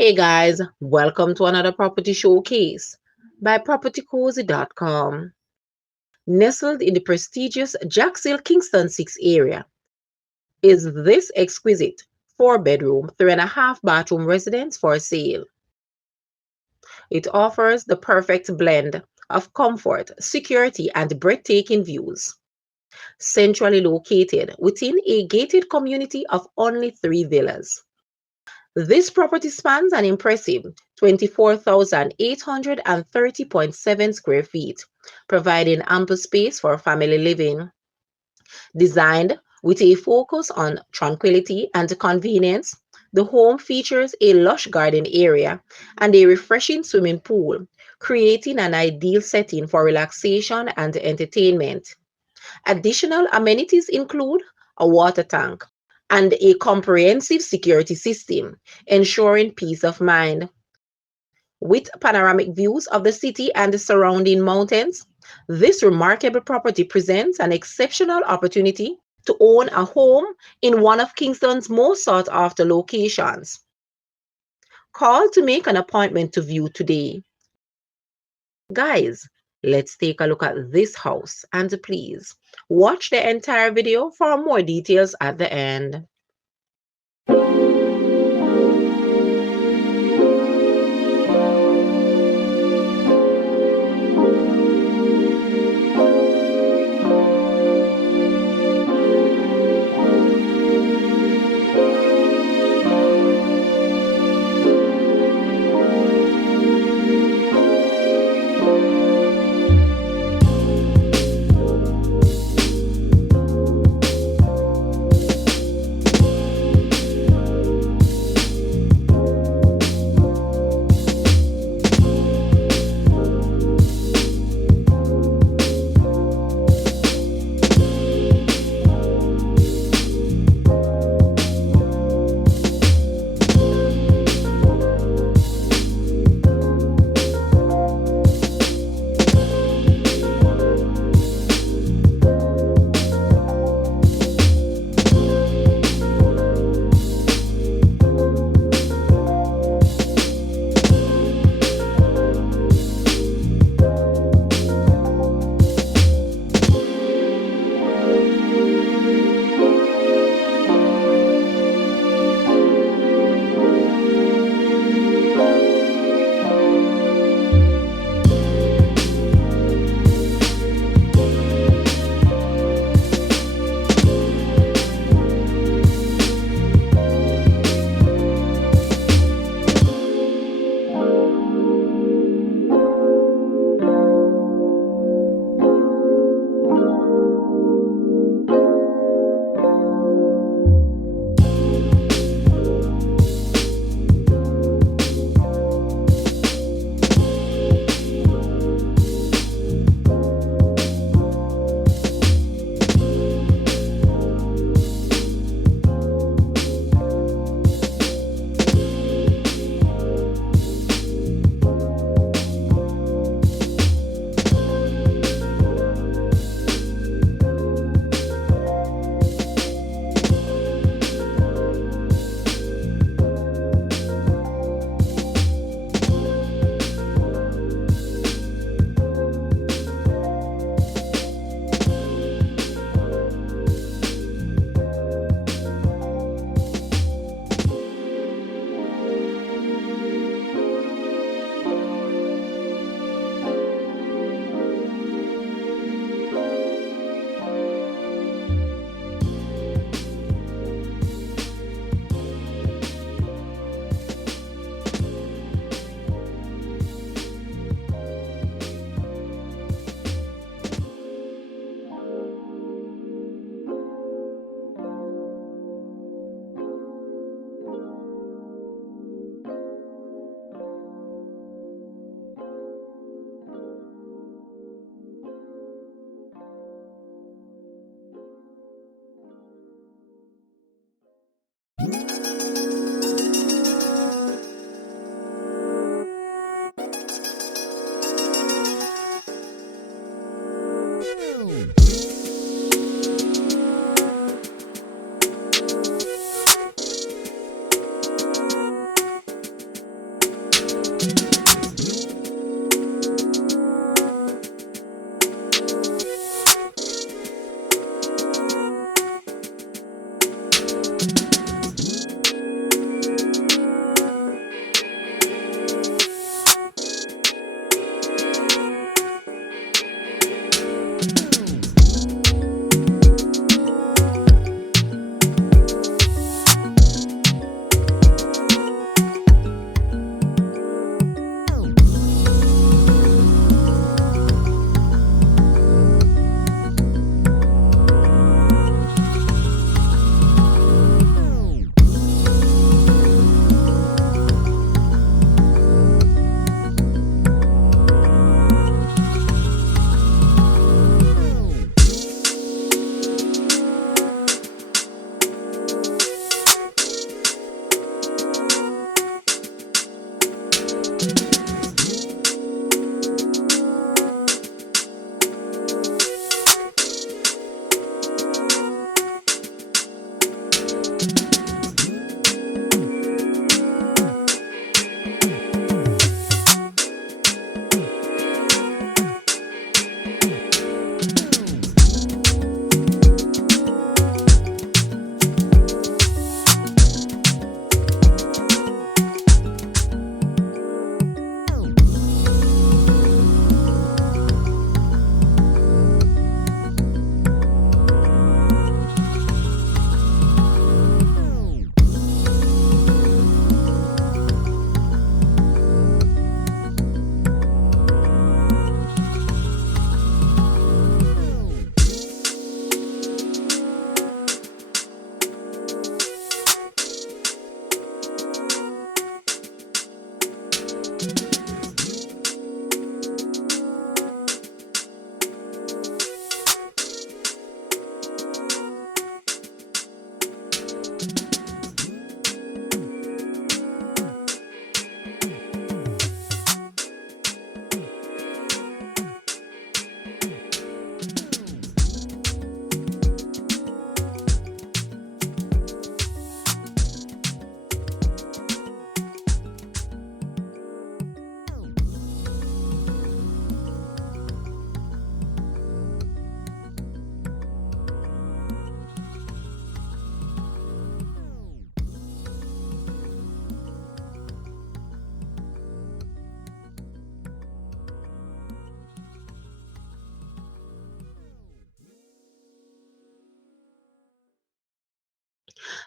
Hey guys, welcome to another property showcase by propertycozy.com. Nestled in the prestigious Jacksonville Kingston 6 area is this exquisite 4-bedroom, 3.5 bathroom residence for sale. It offers the perfect blend of comfort, security, and breathtaking views. Centrally located within a gated community of only 3 villas. This property spans an impressive 24,830.7 square feet, providing ample space for family living. Designed with a focus on tranquility and convenience, the home features a lush garden area and a refreshing swimming pool, creating an ideal setting for relaxation and entertainment. Additional amenities include a water tank and a comprehensive security system, ensuring peace of mind. With panoramic views of the city and the surrounding mountains, this remarkable property presents an exceptional opportunity to own a home in one of Kingston's most sought after locations. Call to make an appointment to view today. Guys, let's take a look at this house and please watch the entire video for more details at the end.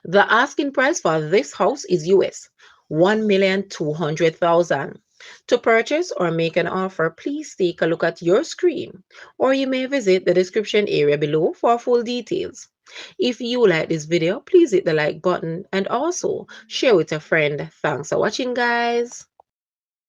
The asking price for this house is US 1,200,000. To purchase or make an offer, please take a look at your screen, or you may visit the description area below for full details. If you like this video, please hit the like button and also share with a friend. Thanks for watching, guys.